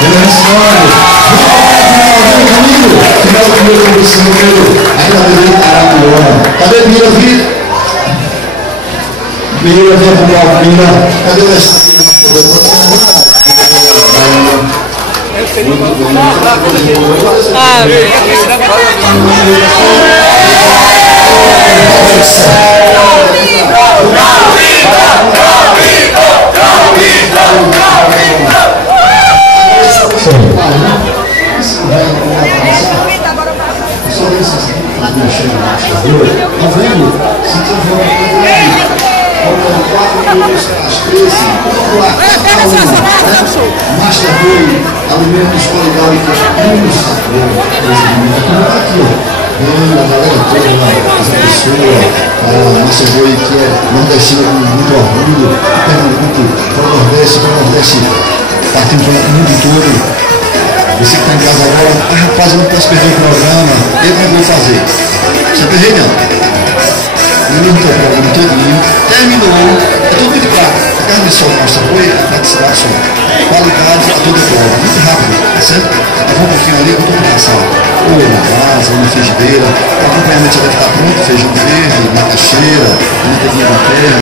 Grande história. Final do primeiro concurso número Arapuã. Cadê Mira, Vitor? Mira, vem acompanhar o Mira. Cadê o resto? Tá vendo? Se faltando 4 minutos às 13, vamos lá. Master Boi, alimentos culinários, um sabor. Aqui, ó. A galera toda, essa pessoa, a Master Boi, que é nordestina com muito orgulho, Pernambuco, para o Nordeste, partindo para o mundo todo. Você que está em casa agora, rapaz, eu não posso perder o programa, eu não vou fazer. Você perder não. Eu não estou programa todinho, terminou, é tudo muito claro. A carne de sol mostra boi, a praticidade só. Qualidade a toda prova, muito rápido, tá certo? Eu vou um pouquinho ali, eu estou com passar. Ou na casa, ou na frigideira. O acompanhamento já deve estar pronto, feijão verde, macaxeira, manteiginha da terra.